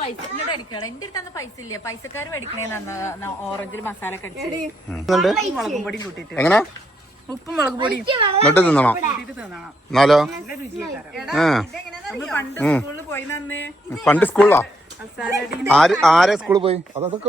പൈസ എന്നോട് അടിക്കണം. എന്റെ അടുത്ത് പൈസ ഇല്ല, പൈസക്കാര് മേടിക്കണേന്ന് ഓറഞ്ചിൽ മസാല കടിച്ചിട്ട് മുളകും പൊടിയും കൂട്ടിട്ട്. എങ്ങനെ ഉപ്പും മുളക് പൊടി എന്നിട്ട് തിന്നണം. എന്നാലോ പണ്ട് സ്കൂളിലാ ആരെ സ്കൂളിൽ പോയി അതൊക്കെ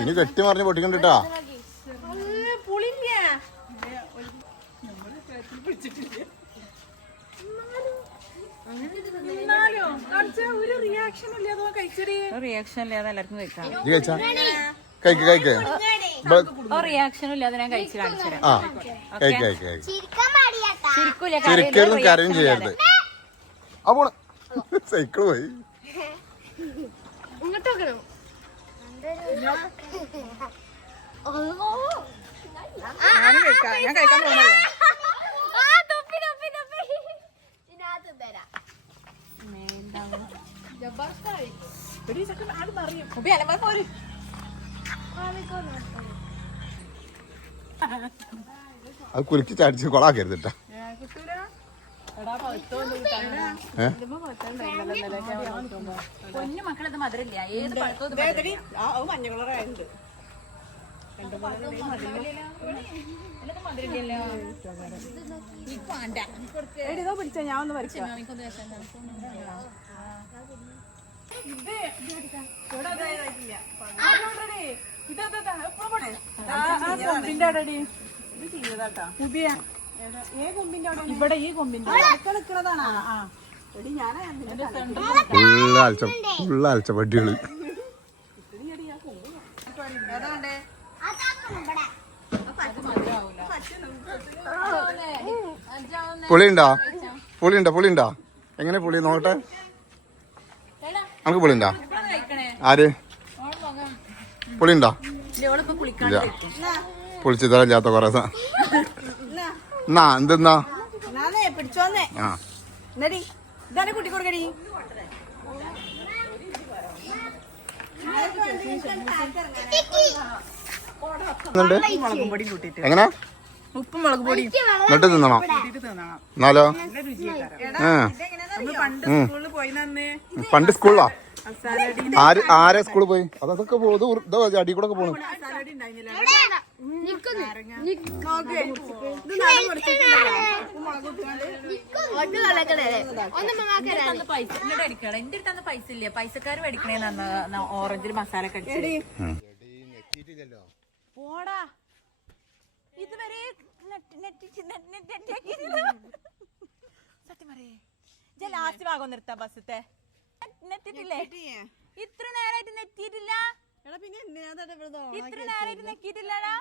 ഇനി കെട്ടി മറിഞ്ഞ് പൊട്ടിക്കണ്ടിട്ടാ. റിയാക്ഷൻ ഇല്ലാതെ എല്ലാവർക്കും കഴിക്കാം. റിയാക്ഷനും ഇല്ലാതെ ഞാൻ കഴിച്ചു കാണിച്ചു ശരിക്കും കരയും ചെയ്യരുത്. അപ്പോൾ സൈക്കിൾ പോയി ഞാൻ കഴിക്കാൻ പോകുന്നല്ലോ. അത് കുലുക്കി ചാടിച്ച് കൊളാക്കരുത് കേട്ടോ. പൊന്നു മക്കളത് മധുരമില്ല. ഏത് പഴക്കവും മഞ്ഞ കളറായുണ്ട്. പിടിച്ച ഞാൻ ഒന്ന് വരച്ചു. ഇവിടെ ഈ കൊമ്പിന്റെ ഫുള്ള് അലച്ചപ്പട്ടികള്. പുളിയുണ്ടോ എങ്ങനെ പുളി നോക്കട്ടെ. നമുക്ക് പുളിയുണ്ടോ? ആര് പുളിയുണ്ടോ? ഇല്ല പുളിച്ചില്ലാത്ത കൊറേ എന്നാ എന്തെന്നാ ആ കുട്ടി കൊടുക്കടി. എങ്ങനെ ഉപ്പും മുളക് പൊടി എന്നിട്ട് തിന്നണം. എന്നാലോ പണ്ട് സ്കൂളിലാ ആരെ സ്കൂളിൽ പോയി അതൊക്കെ അടി കൂടെ പോണു. പൈസ എന്നോട് അടിക്കണം. എന്റെ അടുത്ത് പൈസ ഇല്ല, പൈസക്കാര് മേടിക്കണേന്ന് ഓറഞ്ചിൽ മസാല കടിച്ചിട്ട്. പോടാ ഇതുവരെ സത്യം പറയേ ലാസ്റ്റ് ഭാഗം നിർത്താ ബസ്സത്തെ നെറ്റിട്ടില്ലേ? ഇത്ര നേരമായിട്ട് നെറ്റിയിട്ടില്ല. ഇത്ര നേരമായിട്ട് നെറ്റിയിട്ടില്ലടാ.